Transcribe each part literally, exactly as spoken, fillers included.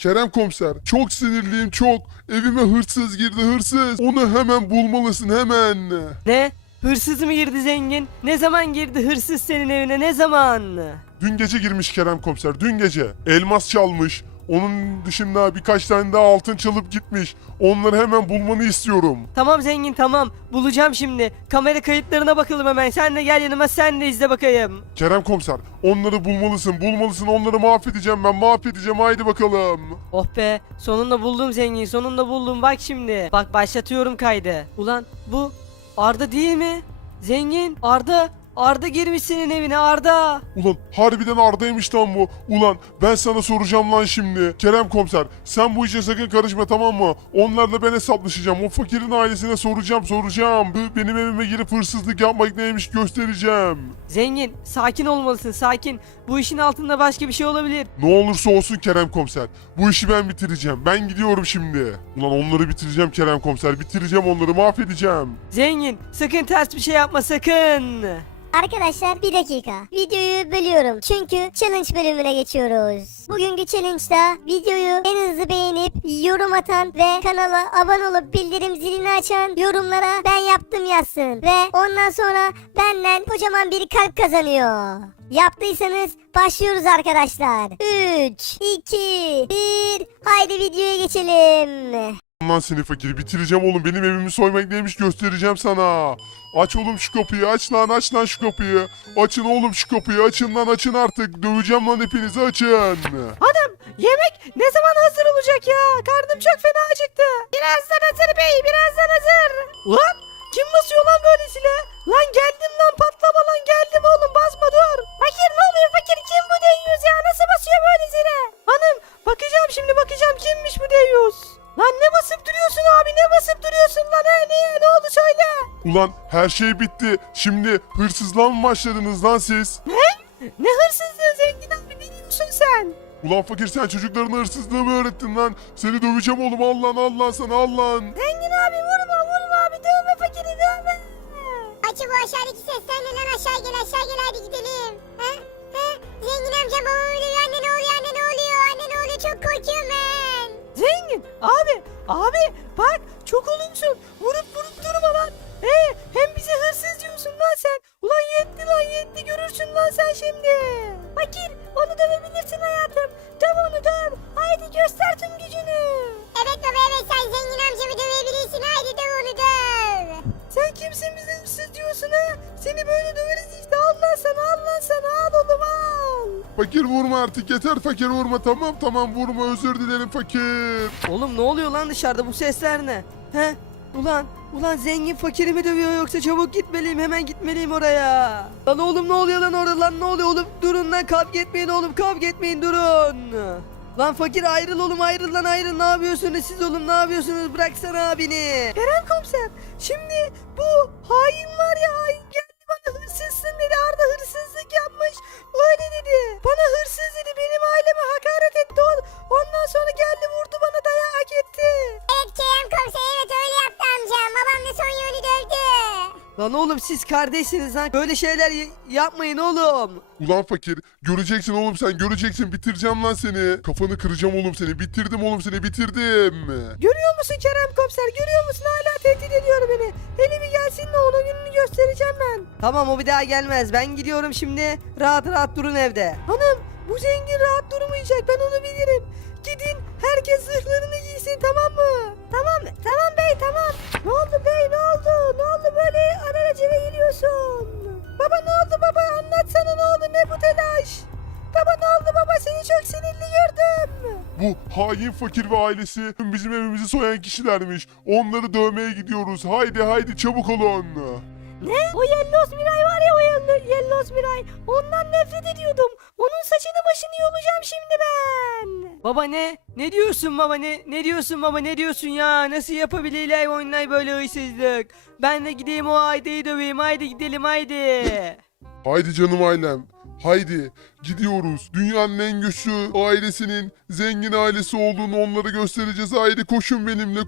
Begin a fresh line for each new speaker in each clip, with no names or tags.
Kerem komiser çok sinirliyim çok. Evime hırsız girdi hırsız. Onu hemen bulmalısın hemen.
Ne? Hırsız mı girdi zengin? Ne zaman girdi hırsız senin evine ne zaman?
Dün gece girmiş Kerem komiser dün gece. Elmas çalmış. Onun dışında birkaç tane daha altın çalıp gitmiş. Onları hemen bulmanı istiyorum.
Tamam zengin tamam bulacağım şimdi. Kamera kayıtlarına bakalım hemen. Sen de gel yanıma sen de izle bakayım.
Kerem komiser onları bulmalısın bulmalısın onları mahvedeceğim ben mahvedeceğim haydi bakalım.
Oh be sonunda buldum zengin sonunda buldum bak şimdi. Bak başlatıyorum kaydı. Ulan bu Arda değil mi? Zengin Arda Arda girmiş senin evine Arda.
Ulan harbiden Arda'ymış lan bu. Ulan ben sana soracağım lan şimdi. Kerem komiser sen bu işe sakın karışma tamam mı? Onlarla ben hesaplaşacağım. O fakirin ailesine soracağım soracağım. Bu benim evime girip hırsızlık yapmak neymiş göstereceğim.
Zengin sakin olmalısın sakin. Bu işin altında başka bir şey olabilir.
Ne olursa olsun Kerem komiser. Bu işi ben bitireceğim. Ben gidiyorum şimdi. Ulan onları bitireceğim Kerem komiser. Bitireceğim onları mahvedeceğim.
Zengin sakın ters bir şey yapma sakın.
Arkadaşlar bir dakika. Videoyu bölüyorum. Çünkü challenge bölümüne geçiyoruz. Bugünkü challenge'da videoyu en hızlı beğenip yorum atan ve kanala abone olup bildirim zilini açan yorumlara ben yaptım yazsın. Ve ondan sonra benden kocaman bir kalp kazanıyor. Yaptıysanız başlıyoruz arkadaşlar. üç, iki, bir. Haydi videoya geçelim.
Lan seni fakir bitireceğim oğlum. Benim evimi soymak neymiş göstereceğim sana. Aç oğlum şu kapıyı aç lan aç lan şu kapıyı. Açın oğlum şu kapıyı açın lan açın artık. Döveceğim lan hepinizi açın.
Adam yemek ne zaman hazır olacak ya? Karnım çok fena acıktı. Birazdan hazır bey birazdan hazır. Lan kim basıyor lan böylesine? Lan geldim lan patlama lan geldim oğlum basma dur. Fakir ne oluyor fakir kim bu deyyus ya nasıl basıyor böylesine? Hanım bakacağım şimdi bakacağım kimmiş bu deyyus. Lan ne basıp duruyorsun abi ne basıp duruyorsun lan he niye ne oldu söyle.
Ulan her şey bitti. Şimdi hırsızlığa mı başladınız lan siz?
Ne? Ne hırsızlığı zengin abi ne diyorsun sen?
Ulan fakir sen çocuklarına hırsızlığı mı öğrettin lan? Seni döveceğim oğlum al lan al lan sana al lan.
Zengin abi vurma vurma abi dövme fakiri dövme.
Açı bu aşağıdaki seslerle lan aşağı gel aşağı gel hadi gidelim. Ha? Ha? Zengin amca baba ölüyor anne ne oluyor anne ne oluyor anne ne oluyor çok korkuyorum ben.
Zengin abi abi bak çok olumsuz vurup vurup durma lan. Ee, hem bize hırsız diyorsun lan sen. Ulan yetti lan yetti görürsün lan sen şimdi. Fakir onu dövebilirsin hayatım. Döv onu döv. Haydi göster tüm gücünü.
Evet baba evet sen zengin amcamı dövebilirsin haydi döv onu döv.
Sen kimsin bize hırsız diyorsun ha? Seni böyle döveriz işte al lan sana al lan sana al oğlum al.
Fakir vurma artık yeter fakir vurma tamam tamam vurma özür dilerim fakir.
Oğlum ne oluyor lan dışarıda bu sesler ne? He? Ulan, ulan zengin fakiri mi dövüyor yoksa çabuk gitmeliyim hemen gitmeliyim oraya. Lan oğlum ne oluyor lan orada lan ne oluyor oğlum durun lan kavga etmeyin oğlum kavga etmeyin durun. Lan fakir ayrıl oğlum ayrıl lan ayrıl ne yapıyorsunuz siz oğlum ne yapıyorsunuz bıraksana abini. Kerem komiser şimdi bu hain var ya hain geldi bana hırsızsın dedi Arda hırsızlık yapmış öyle dedi. Bana hırsız dedi benim aileme hakaret etti o. Ondan sonra geldi vurdu bana dayağı hak etti.
Evet Kerem komiser evet öyle yaptı amcam babam da son yönü dövdü.
Lan oğlum siz kardeşsiniz lan böyle şeyler y- yapmayın oğlum.
Ulan fakir göreceksin oğlum sen göreceksin bitireceğim lan seni. Kafanı kıracağım oğlum seni bitirdim oğlum seni bitirdim.
Görüyor musun Kerem komiser görüyor musun hala tehdit ediyor beni. Hele bir gelsin de onun gününü göstereceğim ben. Tamam o bir daha gelmez ben gidiyorum şimdi rahat rahat durun evde. Hanım bu zengin rahat durmayacak ben onu bilirim. Gidin herkes zırhlarını giysin tamam mı? Tamam tamam bey tamam. Ne oldu bey ne oldu? Ne oldu böyle alelacele geliyorsun? Baba ne oldu baba anlatsana ne oldu ne bu telaş? Baba ne oldu baba seni çok sinirli gördüm.
Bu hain fakir ve ailesi bizim evimizi soyan kişilermiş. Onları dövmeye gidiyoruz. Haydi haydi çabuk olun.
Ne? O Yellos Miray var ya o Yello- Yellos Miray. Ondan nefret ediyordum. Onun saçını başını yolacağım şimdi ben. Baba ne? Ne diyorsun baba ne? Ne diyorsun baba ne diyorsun ya? Nasıl yapabilirler onlar böyle hırsızlık? Ben de gideyim o Haydi'yi döveyim. Haydi gidelim haydi.
Haydi canım ailem. Haydi gidiyoruz. Dünyanın en güçlü ailesinin zengin ailesi olduğunu onlara göstereceğiz. Haydi koşun benimle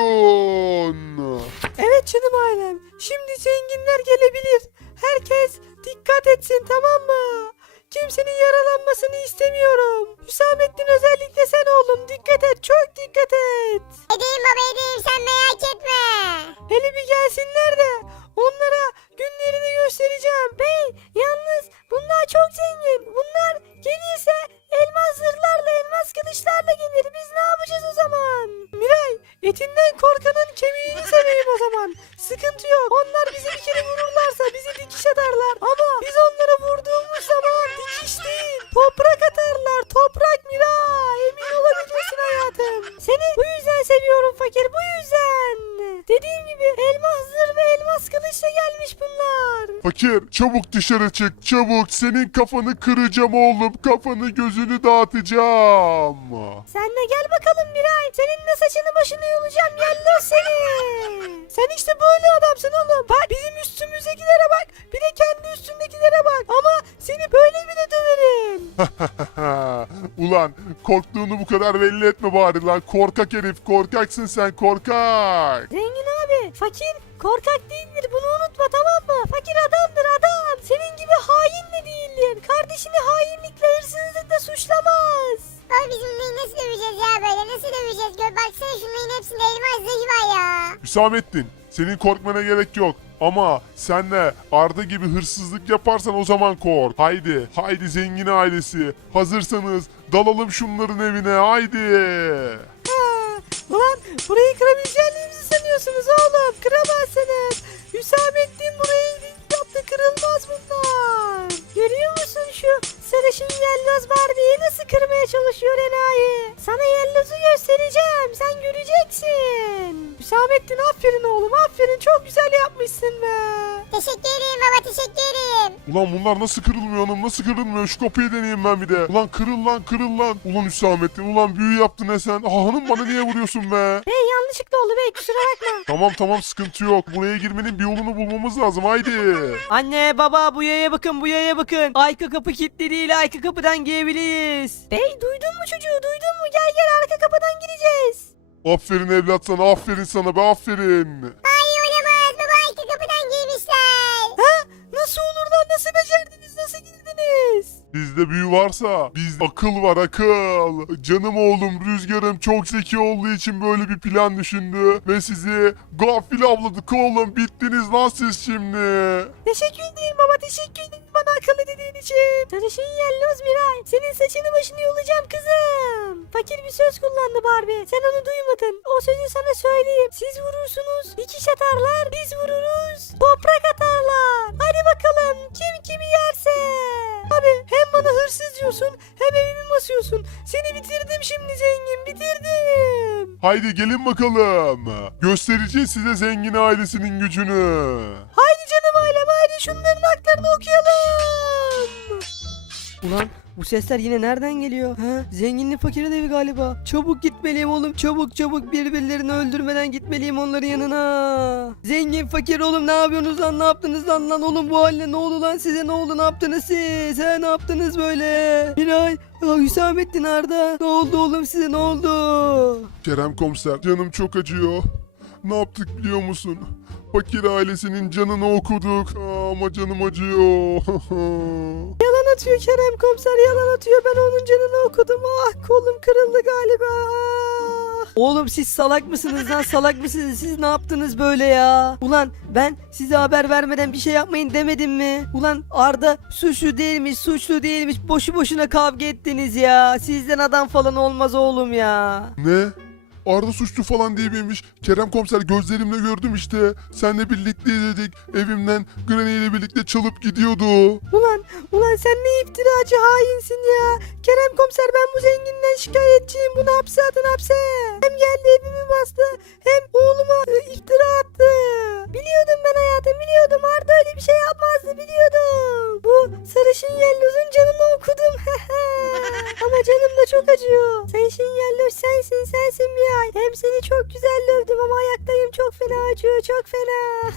koşun.
Evet canım ailem. Şimdi zenginler gelebilir. Herkes dikkat etsin tamam mı? kimsenin yaralanmasını istemiyorum. Hüsamettin özellikle sen oğlum dikkat et çok dikkat et.
Edeyim baba edeyim sen merak etme.
Hele bir gelsinler de onlara günlerini göstereceğim. Bey yalnız bunlar çok zengin. Bunlar gelirse elmas zırhlarla elmas kılıçlarla gelir. Biz ne yapacağız o zaman? Miray etinden korkanın kemiğini seveyim o zaman. Sıkıntı yok. Onlar bizi bir kere vururlarsa bizi dikiş atarlar. Ama biz onlara vurduğumuz zaman dikiş değil toprak atarlar. Toprak Miray. Emin olabilirsin hayatım. Seni bu yüzden seviyorum fakir bu yüzden. Dediğim gibi elmas zırh ve elmas kılıçla gelmiş bunlar.
Fakir çabuk dışarı çık çabuk. Senin kafanı kıracağım oğlum. Kafanı gözünü dağıtacağım.
Sen de gel bakalım Miray. Senin de saçını başını yolacağım yallah seni. Sen işte böyle adamsın oğlum. Bak bizim üstümüzdekilere bak. Bir de kendi üstündekilere bak. Ama seni böyle bile döverim.
Ulan korktuğunu bu kadar belli etme bari lan. Korkak herif korkaksın sen korkak.
Zengin abi fakir korkak değildir bunu unutma tamam mı? Fakir adamdır adam. Senin gibi hain de değildir. Kardeşini hainlikle hırsızlıkla suçlamaz.
Baba biz bunları nasıl döveceğiz ya böyle nasıl döveceğiz? Gör baksana şunların hepsinde elmas zırhı var ya.
Hüsamettin senin korkmana gerek yok. Ama sen de Arda gibi hırsızlık yaparsan o zaman kork. Haydi, haydi zengin ailesi. Hazırsanız dalalım şunların evine haydi.
Ulan burayı kırabileceğinizi sanıyorsunuz oğlum. Kıramazsınız. Hüsamettin burayı yaptı kırılmaz bunlar. Görüyor musun şu sarışın yelloz Barbie'yi nasıl kırmaya çalışıyor enayi? Sana yellozu göstereceğim. Sen göreceksin. Hüsamettin aferin oğlum aferin. Çok güzel yapmışsın be.
Teşekkür ederim baba teşekkür ederim.
Ulan bunlar nasıl kırılmıyor hanım nasıl kırılmıyor şu kapıyı deneyeyim ben bir de. Ulan kırıl lan kırıl lan. Ulan Hüsamettin ulan büyü yaptın ne sen. Ah hanım bana niye vuruyorsun be.
Bey yanlışlıkla oldu bey kusura bakma.
Tamam tamam sıkıntı yok. Buraya girmenin bir yolunu bulmamız lazım haydi.
Anne baba bu yaya bakın bu yaya bakın. Arka kapı kilitli değil arka kapıdan girebiliriz. Bey duydun mu çocuğu duydun mu gel gel arka kapıdan gireceğiz.
Aferin evlat sana aferin sana be aferin.
Ay olamaz baba arka kapıdan girmişler.
Ha? Nasıl olur lan nasıl becerdiniz nasıl girdiniz?
Bizde büyü varsa bizde akıl var akıl. Canım oğlum Rüzgar'ım çok zeki olduğu için böyle bir plan düşündü. Ve sizi gafil avladık oğlum. Bittiniz lan siz şimdi.
Teşekkür ederim baba teşekkür ederim bana akıllı dediğin için. Sarışın yelloz Miray senin saçını başını yolacağım kızım. Fakir bir söz kullandı Barbie sen onu duymadın. O sözü sana söyleyeyim. Siz vurursunuz dikiş atarlar biz vururuz toprak atarlar. Hadi bakalım kim kimi yerse. Abi hem bana hırsız diyorsun hem evimi basıyorsun. Seni bitirdim şimdi zengin bitirdim.
Haydi gelin bakalım. Göstereceğiz size zengin ailesinin gücünü.
Haydi canım ailem haydi şunların haklarını okuyalım. Ulan bu sesler yine nereden geliyor? Ha? Zenginli fakirin evi galiba. Çabuk gitmeliyim oğlum çabuk çabuk birbirlerini öldürmeden gitmeliyim onların yanına. Zengin fakir oğlum ne yapıyorsunuz lan ne yaptınız lan lan oğlum bu haline ne oldu lan size ne oldu ne yaptınız siz? Ha, ne yaptınız böyle? Miray ya Hüsamettin Arda ne oldu oğlum size ne oldu?
Kerem komiser canım çok acıyor. Ne yaptık biliyor musun? Fakir ailesinin canını okuduk. Aa, ama canım acıyor.
Yalan atıyor Kerem komiser yalan atıyor ben onun canını okudum ah kolum kırıldı galiba. Oğlum siz salak mısınız lan salak mısınız siz ne yaptınız böyle ya? Ulan ben size haber vermeden bir şey yapmayın demedim mi? Ulan Arda suçlu değilmiş suçlu değilmiş boşu boşuna kavga ettiniz ya. Sizden adam falan olmaz oğlum ya.
Ne? Arda suçlu falan değil miymiş? Kerem komiser gözlerimle gördüm işte. Seninle birlikte dedik. Evimden Granny ile birlikte çalıp gidiyordu.
Ulan ulan sen ne iftiracı hainsin ya. Kerem komiser ben bu zenginden şikayetçiyim bunu hapse atın hapse. Hem geldi evimi bastı hem oğluma e, iftira attı. Biliyordum ben hayatım biliyordum Arda öyle bir şey yapmazdı biliyordum. Bu sarışın yellozun canını okudum. Ama canım da çok acıyor. Sarışın yelloz sensin sensin bir ay. Hem seni çok güzel dövdüm ama ayaktayım çok fena acıyor çok fena.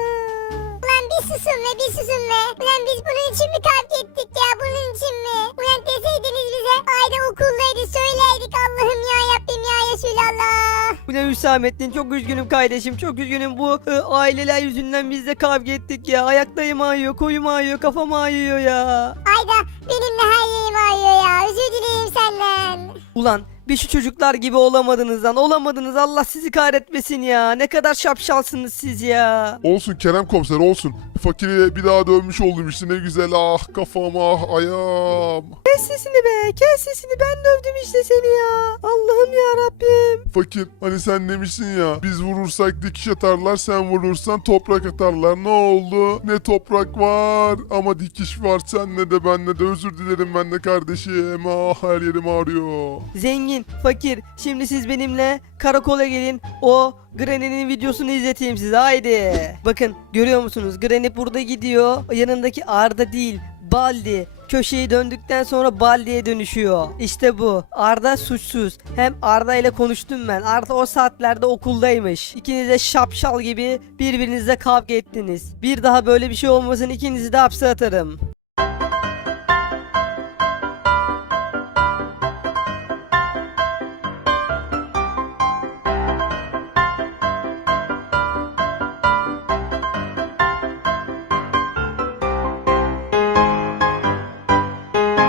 Ulan bir susun be bir susun be. Ulan biz bunun için mi kavga ettik ya bunun için mi? Ulan deseydiniz bize ayda okuldaydı söyleydik Allah'ım ya Rabbim ya Resulallah.
Ulan Hüsamettin çok üzgünüm kardeşim çok üzgünüm bu e, aileler yüzünden biz de kavga ettik ya. Ayaktayım ağrıyor, kolum ağrıyor, kafam ağrıyor ya.
Ayda benim de her yerim ağrıyor ya. Özür dilerim senden.
Ulan bir şu çocuklar gibi olamadınız lan olamadınız Allah sizi kahretmesin ya. Ne kadar şapşalsınız siz ya.
Olsun Kerem komiser olsun. Fakiri bir daha dövmüş oldum işte ne güzel ah kafam ah ayağım.
Kes sesini be kes sesini ben dövdüm işte seni ya. Allah'ım ya Rabbim.
Fakir hani sen demiştin ya biz vurursak dikiş atarlar sen vurursan toprak atarlar ne oldu? Ne toprak var ama dikiş var senle de benle de özür dilerim ben de kardeşim ah her yerim ağrıyor.
Zengin, fakir şimdi siz benimle karakola gelin o Granny'nin videosunu izleteyim size haydi. Bakın görüyor musunuz Granny burada gidiyor yanındaki Arda değil Baldi. Köşeyi döndükten sonra Baldi'ye dönüşüyor. İşte bu. Arda suçsuz. Hem Arda ile konuştum ben. Arda o saatlerde okuldaymış. İkiniz de şapşal gibi birbirinizle kavga ettiniz. Bir daha böyle bir şey olmasın ikinizi de hapse atarım.